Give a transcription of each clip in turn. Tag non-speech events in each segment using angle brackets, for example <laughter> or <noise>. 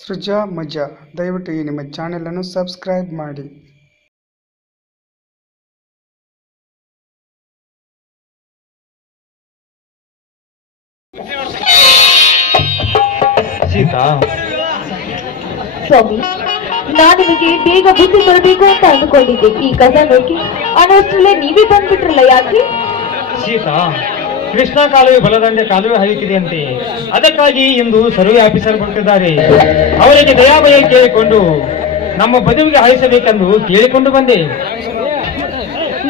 ಸೃಜಾ ಮಜಾ ದಯವಿಟ್ಟು ಈ ನಿಮ್ಮ ಚಾನೆಲನ್ನು ಸಬ್ಸ್ಕ್ರೈಬ್ ಮಾಡಿ. ಸೀತಾ? ಸ್ವಾಮಿ ನಾನು ನಿಮಗೆ ಬೇಗ ಬುದ್ಧಿ ಬರಬೇಕು ಅಂತ ಅಂದುಕೊಂಡಿದ್ದೆ. ಈ ಕಸನೋಕೆ ಅನ್ನೋಷ್ಟರಲ್ಲೇ ನೀವೇ ಬಂದ್ಬಿಟ್ರಲ್ಲ ಯಾಕೆ? ಸೀತಾ? ಕೃಷ್ಣ ಕಾಲುವೆ ಬಲದಂಡೆ ಕಾಲುವೆ ಹರಿಯುತ್ತಿದೆಯಂತೆ. ಅದಕ್ಕಾಗಿ ಇಂದು ಸರ್ವೆ ಆಫೀಸರ್ ಬರುತ್ತಿದ್ದಾರೆ ಅವರಿಗೆ ದಯಾಭಯ ಕೇಳಿಕೊಂಡು ನಮ್ಮ ಬದುವಿಗೆ ಹಾಯಿಸಬೇಕೆಂದು ಕೇಳಿಕೊಂಡು ಬಂದೆ.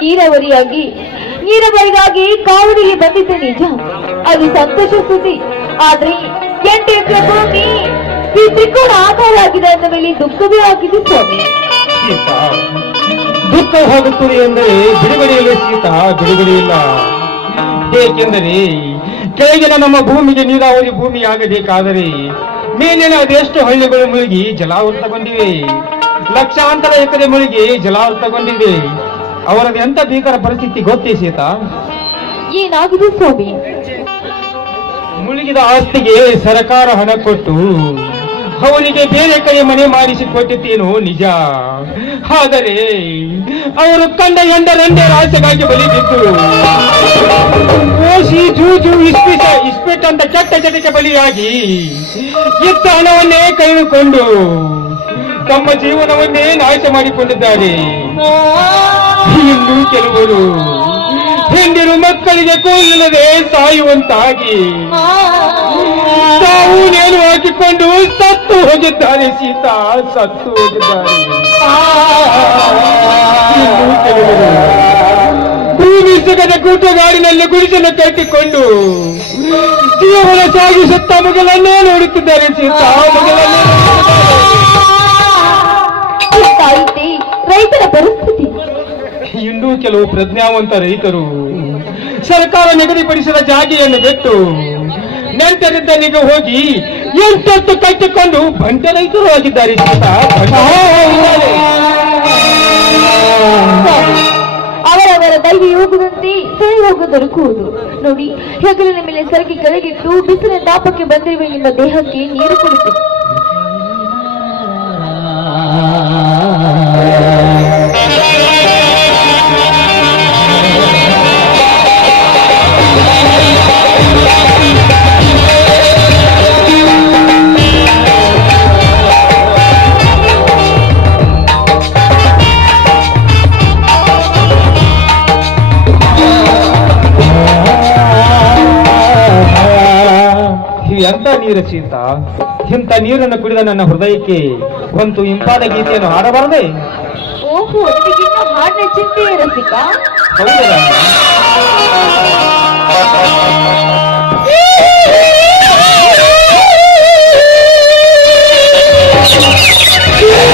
ನೀರಾವರಿಯಾಗಿ ನೀರಾವರಿಗಾಗಿ ಕಾವಲಿಗೆ ಬಂದಿದ್ದೆ ನಿಜ. ಅದು ಸಂತೋಷ ಸುದ್ದಿ. ಆದ್ರೆ ಎಂಟು ಎಕರೆ ಭೂಮಿ ಈ ತ್ರಿಕೋಣ ಆಧಾರ ಆಗಿದೆ ಅಂದ ಮೇಲೆ ದುಃಖವೇ ಆಗಿದೆ ಸ್ವಾಮಿ. ದುಃಖ ಹೋಗುತ್ತದೆ ಎಂದರೆ ಬಿಡುಗಡೆಯಲ್ಲಿ ಸೀತಾ ಬಿಡುಗಡೆಯಿಲ್ಲ. ಏಕೆಂದರೆ ಕೆಳಗಿನ ನಮ್ಮ ಭೂಮಿಗೆ ನೀರಾವರಿ ಭೂಮಿ ಆಗಬೇಕಾದರೆ ಮೇಲಿನ ಅದೆಷ್ಟು ಹಳ್ಳಿಗಳು ಮುಳುಗಿ ಜಲಾವೃತಗೊಂಡಿವೆ ಲಕ್ಷಾಂತರ ಎಕರೆ ಮುಳುಗಿ ಜಲಾವೃತಗೊಂಡಿವೆ ಅವರದ್ದು ಎಂತ ಭೀಕರ ಪರಿಸ್ಥಿತಿ ಗೊತ್ತೇ ಸೀತಾ? ಏನಾಗಿದೆ ಸ್ವಾಮಿ? ಮುಳುಗಿದ ಆಸ್ತಿಗೆ ಸರ್ಕಾರ ಹಣ ಕೊಟ್ಟು ಅವನಿಗೆ ಬೇರೆ ಕಡೆ ಮನೆ ಮಾಡಿಸಿ ಕೊಟ್ಟಿದ್ದೇನು ನಿಜ. ಆದರೆ ಅವರು ಕಂಡ ಎಂಡರಂಡೆ ರಾಜ್ಯಗಾಗಿ ಬಲಿ ಜೂಜು ಇಸ್ಪಿಟ ಇಸ್ಪಿಟ್ ಅಂತ ಕೆಟ್ಟ ಚಟಕ್ಕೆ ಬಲಿಯಾಗಿ ಇತ್ತ ಹಣವನ್ನೇ ಕಳೆದುಕೊಂಡು ತಮ್ಮ ಜೀವನವನ್ನೇ ನಾಶ ಮಾಡಿಕೊಂಡಿದ್ದಾರೆ. ಇನ್ನು ಕೆಲವರು ಹಿಂದಿರು ಮಕ್ಕಳಿಗೆ ಕೂಲಿಲ್ಲದೆ ಸಾಯುವಂತಾಗಿ ತಾವು ನೇಣು ಹಾಕಿಕೊಂಡು ಸತ್ತು ಹೋಗಿದ್ದಾನೆ ಸೀತಾ ಸತ್ತು ಕೆಲವರು ಭೂಮಿ ಸಿಗದ ಕೂಟಗಾಡಿನಲ್ಲಿ ಗುಡಿಸಲು ಕಟ್ಟಿಕೊಂಡು ಜೀವನ ಸಾಗಿಸುತ್ತ ಮಗಳನ್ನೇ ನೋಡುತ್ತಿದ್ದಾರೆ ಸೀತಾ ಮಗಳನ್ನೇ ರೈತರ ಪರಿಸ್ಥಿತಿ. ಇನ್ನೂ ಕೆಲವು ಪ್ರಜ್ಞಾವಂತ ರೈತರು ಸರ್ಕಾರ ನಿಗದಿಪಡಿಸಿದ ಜಾಗೆಯನ್ನು ಬಿಟ್ಟು ನೆಂಟರಿದ್ದನಿಗೆ ಹೋಗಿ ಎಂಟತ್ತು ಕಟ್ಟಿಕೊಂಡು ಬಂಟ ರೈತರು ಆಗಿದ್ದಾರೆ ಅವರವರ ದೈವಿ ಹೋಗುದಂತೆ ಸರಿ ಕೂದು ನೋಡಿ ಹೆಗಲಿನ ಮೇಲೆ ಸರಗಿ ಕೆಳಗಿಟ್ಟು ಬಿಸಿಲಿನ ತಾಪಕ್ಕೆ ಬಂದಿರುವ ನಿಮ್ಮ ದೇಹಕ್ಕೆ ನೀರು ಕೊಡುತ್ತೆ ಎಂತ ನೀರು ಅಂತ? ಇಂಥ ನೀರನ್ನು ಕುಡಿದ ನನ್ನ ಹೃದಯಕ್ಕೆ ಒಂದು ಇಂಪಾದ ಗೀತೆಯನ್ನು ಹಾಡಬಾರದೆ? ಓಹೋ ನಿಮಗಿನ್ನ ಹಾಡಿನ ಚಿಂತೆಯೇ ರಸಿಕ ಹೌದಾ? <laughs>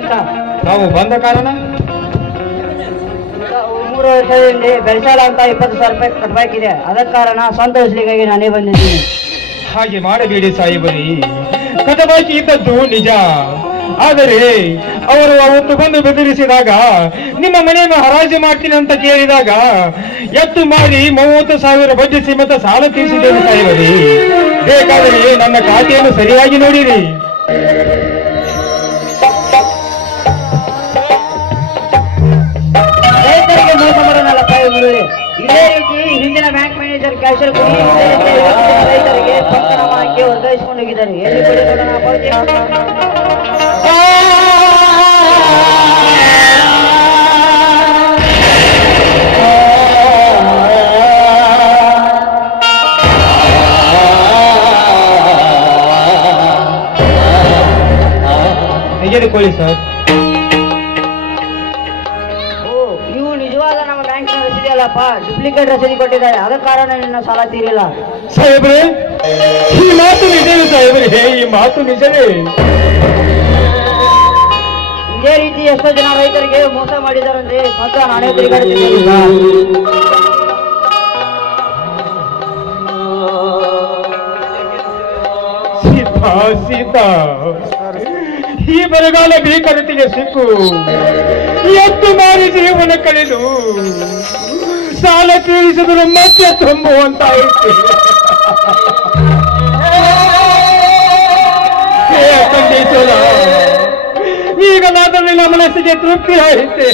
ಅಂತ. ತಾವು ಬಂದ ಕಾರಣ? ಮೂರು ವರ್ಷದಿಂದ ಬೆಳೆಸಾಲ ಅಂತ ಇಪ್ಪತ್ತು ಸಾವಿರ ರೂಪಾಯಿ ಕಟ್ಟಬೇಕಿದೆ ಅದಕ್ಕೆ ಕಾರಣ ಸಂತೋಷಲಿಕ್ಕಾಗಿ ನಾನೇ ಬಂದಿದ್ದೀನಿ. ಹಾಗೆ ಮಾಡಬೇಡಿ ಸಾಹೇಬರಿ. ಕಥಬಾಕಿ ಇದ್ದದ್ದು ನಿಜ. ಆದರೆ ಅವರು ಅವತ್ತು ಬಂದು ಬೆದರಿಸಿದಾಗ ನಿಮ್ಮ ಮನೆಯನ್ನು ಹರಾಜು ಮಾಡ್ತೀನಿ ಅಂತ ಕೇಳಿದಾಗ ಎತ್ತು ಮಾಡಿ ಮೂವತ್ತು ಸಾವಿರ ಬಡ್ಡಿ ಸೀಮಿತ ಸಾಲ ತೀರಿಸಿದ್ದೇನೆ ಸಾಹೇಬರಿ. ಬೇಕಾದರೆ ನನ್ನ ಖಾತೆಯನ್ನು ಸರಿಯಾಗಿ ನೋಡಿರಿ. ರೈತರಿಗೆ ಮೋಸ ಮಾಡೋಣಲ್ಲ ಸಾಯಿ ಮುರಳಿ ಇದೇ ರೀತಿ ಹಿಂದಿನ ಬ್ಯಾಂಕ್ ಮ್ಯಾನೇಜರ್ ಕ್ಯಾಶರ್ ಕೊಡಿ ಇದೇ ರೀತಿ ಐವತ್ತು ಜನ ರೈತರಿಗೆ ಪಕ್ಕದ ಹಾಕಿ ವರ್ಗಾಯಿಸಿಕೊಂಡು ಹೋಗಿದ್ದಾರೆ ಎಲ್ಲಿ ಕೊಡಿ ನೋಡೋಣ ಪಾವತಿ? ತೆಗೆದುಕೊಳ್ಳಿ ಸರ್ ಡೂಪ್ಲಿಕೇಟ್ ರಸೀದಿ ಕೊಟ್ಟಿದ್ದಾರೆ. ಅದ ಕಾರಣ ನಿನ್ನ ಸಾಲ ತೀರಿಲ್ಲ. ಸಾಹೇಬ್ರೆ ಈ ಮಾತು ನಿಜವೇ ಸಾಹೇಬ್ರೆ ಈ ಮಾತು ನಿಜವೇ ಇದೇ ರೀತಿ ಎಷ್ಟೋ ಜನ ರೈತರಿಗೆ ಮೋಸ ಮಾಡಿದಾರಂತೆ ಸ್ವತಃ ನಾನೇ ತಿರುಗಾಡ್ತೀನಿ. ಸೀತಾ ಸೀತಾ. ಈ ಬರಗಾಲ ಭೀಕರತೆಗೆ ಸಿಕ್ಕು. ಎತ್ತು ಮಾರಿ ಜೀವನ ಕಳೆದು. ಸಾಲ ತೀರಿಸಿದ್ರು ಮತ್ತೆ ತುಂಬುವಂತಾಯಿತು ಈಗ ನಾದಲ್ಲಿ ನಮ್ಮ ಮನಸ್ಸಿಗೆ ತೃಪ್ತಿ ಆಯಿತೆ.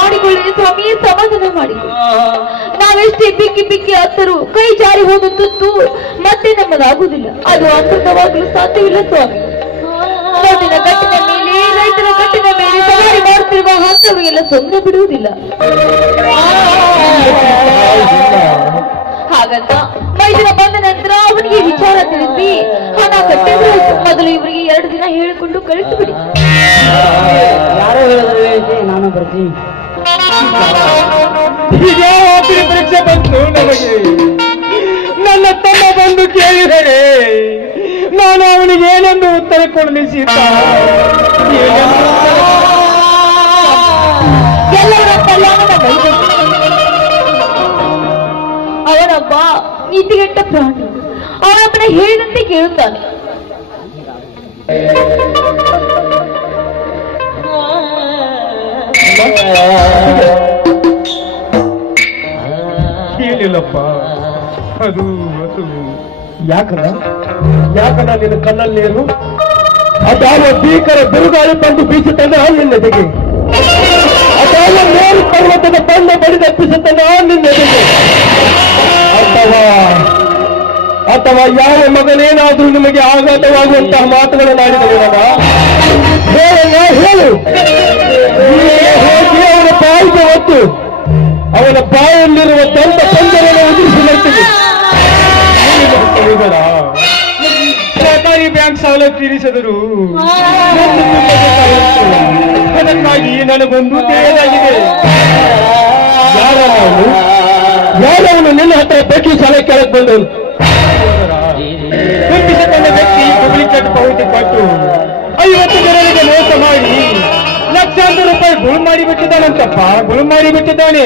ಮಾಡಿಕೊಳ್ಳಿ ಸ್ವಾಮಿ ಸಮಾಧಾನ ಮಾಡಿಕೊಳ್ಳಿ. ನಾವೆಷ್ಟೇ ಬಿಕ್ಕಿ ಬಿಕ್ಕಿ ಹತ್ತರು ಕೈ ಜಾರಿ ಹೋದ ತುತ್ತು ಮತ್ತೆ ನಮ್ಮದಾಗುವುದಿಲ್ಲ. ಅದು ಅಮೃತವಾಗಲು ಸಾಧ್ಯವಿಲ್ಲ ಸ್ವಾಮಿ. ಕಟ್ಟಿನ ಮೇಲೆ ರೈತರ ಕಟ್ಟಿನ ಹಂತವರಿಗೆಲ್ಲ ತೊಂದರೆ ಬಿಡುವುದಿಲ್ಲ. ಹಾಗಂತ ಮೈದಿನ ಬಂದ ನಂತರ ಅವನಿಗೆ ವಿಚಾರ ತಿಳಿಸಿ ಹಣ ಕಟ್ಟಿದ್ರೆ. ಮೊದಲು ಇವರಿಗೆ ಎರಡು ದಿನ ಹೇಳಿಕೊಂಡು ಕಳಿಸಿ ಬಿಡಿ ಹೇಳಿದ್ರು ನಾನು ಬರ್ತೀನಿ. ಪರೀಕ್ಷೆ ಬಂತು ನಮಗೆ. ನನ್ನ ತಮ್ಮ ಬಂದು ಕೇಳಿದರೆ ನಾನು ಅವನಿಗೆ ಏನೆಂದು ಉತ್ತರ ಕೊಡಲಿ ಕಲ್ಯಾಣದ ಬೈದು ಅವನೊಬ್ಬ ನೀತಿಗೆಟ್ಟ ಪ್ರಾಣಿ. ಅವನೊಬ್ಬನ ಹೇಳಿದಂತೆ ಕೇಳುತ್ತಾನೆ. ಕೇಳಿಲ್ಲಪ್ಪ. ಅದು ಅದು. ಯಾಕದ ಯಾಕದ ನಿನ್ನ ಕಣ್ಣಲ್ಲಿ ನೀರು ಅದಾವ ಭೀಕರ ಬಿರುಗಾಳಿ ಬಂದು ಬೀಸುತ್ತಾನೆ ನಿನ್ನೆದೆಗೆ ಅದಾವ ಮೇಲು ಪರ್ವತದ ಬಣ್ಣ ಬಡಿದಪ್ಪಿಸುತ್ತಾನೆ ನಿನ್ನೆದೆಗೆ ಅಥವಾ ಅಥವಾ ಯಾವ ಮಗನೇನಾದ್ರೂ ನಿಮಗೆ ಆಘಾತವಾಗುವಂತಹ ಮಾತುಗಳನ್ನು ಹೇಳಣ್ಣ ಹೇಳು. ಹೋಗಿ ಅವನ ಬಾಯಿಗೆ ಒತ್ತು ಅವನ ಬಾಯಲ್ಲಿರುವ ದೊಡ್ಡ ಪಂಜರನ್ನು ಉದುರಿಸಿ ಬರ್ತೀವಿ ಸರ್ಕಾರಿ ಬ್ಯಾಂಕ್ ಸಾಲ ತೀರಿಸಿದರು ಅದಕ್ಕಾಗಿ ನನಗೊಂದು ತಿಳಿಯಲಾಗಿದೆ ಯಾರವನು ಯಾರವನು ನಿನ್ನ ಹತ್ರ ಬೆಟ್ಟಿ ಸಾಲ ಕೆಳಗೆ ತುಂಬಿಸಿಕೊಂಡ ವ್ಯಕ್ತಿ ಪಬ್ಲಿಕ್ ಪಾವತಿ ಐವತ್ತು ಜನರಿಗೆ ಮೋಸ ಮಾಡಿ, ಲಕ್ಷಾಂತರ ರೂಪಾಯಿ ಗುಳು ಮಾಡಿ ಬಿಟ್ಟಿದ್ದಾನಂತಪ್ಪ ಗುಳು ಮಾಡಿ ಬಿಟ್ಟಿದ್ದಾನೆ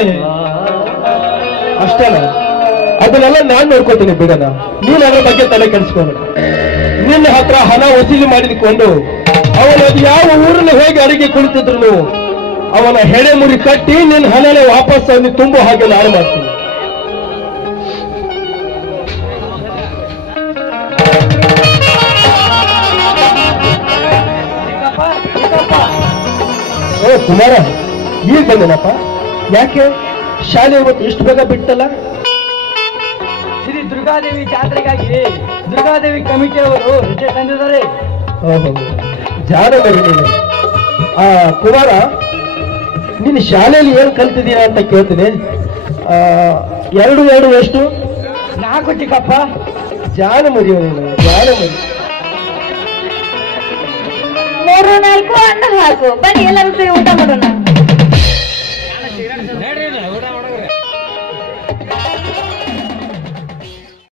ಅಷ್ಟಲ್ಲ ಅದನ್ನೆಲ್ಲ ನಾನ್ ನೋಡ್ಕೋತೀನಿ ಬಿಡಣ. ನೀನು ಅದ್ರ ಬಗ್ಗೆ ತಲೆ ಕೆಡಿಸ್ಕೋಬೇಡ. ನಿನ್ನ ಹತ್ರ ಹಣ ವಸೂಲಿ ಮಾಡಿದ್ಕೊಂಡು ಅವನು ಯಾವ ಊರಲ್ಲಿ ಹೇಗೆ ಅಡಿಗೆ ಕುಳಿತಿದ್ರು ಅವನ ಹೆಡೆ ಮುರಿ ಕಟ್ಟಿ ನಿನ್ನ ಹಣನೇ ವಾಪಸ್ ಅವನಿಗೆ ತುಂಬೋ ಹಾಗೆ ನಾನು ಮಾಡ್ತೀನಿ. ಓ ಕುಮಾರ ಈಗ ಬಂದನಪ್ಪ? ಯಾಕೆ? ಶಾಲೆ ಇವತ್ತು ಇಷ್ಟು ಬೇಗ ಬಿಟ್ಟಲ್ಲ? ಶ್ರೀ ದುರ್ಗಾದೇವಿ ಜಾತ್ರೆಗಾಗಿ ದುರ್ಗಾದೇವಿ ಕಮಿಟಿಯವರು ರಜೆ ತಂದಿದ್ದಾರೆ. ಜಾರ ನೀನು ಆ ಕುಮಾರ ನಿನ್ನ ಶಾಲೆಯಲ್ಲಿ ಏನು ಕಲ್ತಿದ್ದೀಯ ಅಂತ ಕೇಳ್ತೀನಿ. ಆ, ಎರಡು ಎರಡು ಎಷ್ಟು? ನಾಲ್ಕು ಚಿಕ್ಕಪ್ಪ ಜಾನ ಮರಿ ನೀನು ಜಾನ ಮರಿ ಮೂರು ನಾಲ್ಕು ಅನ್ನ ಹಾಕು. ಬನ್ನಿ ಎಲ್ಲರೂ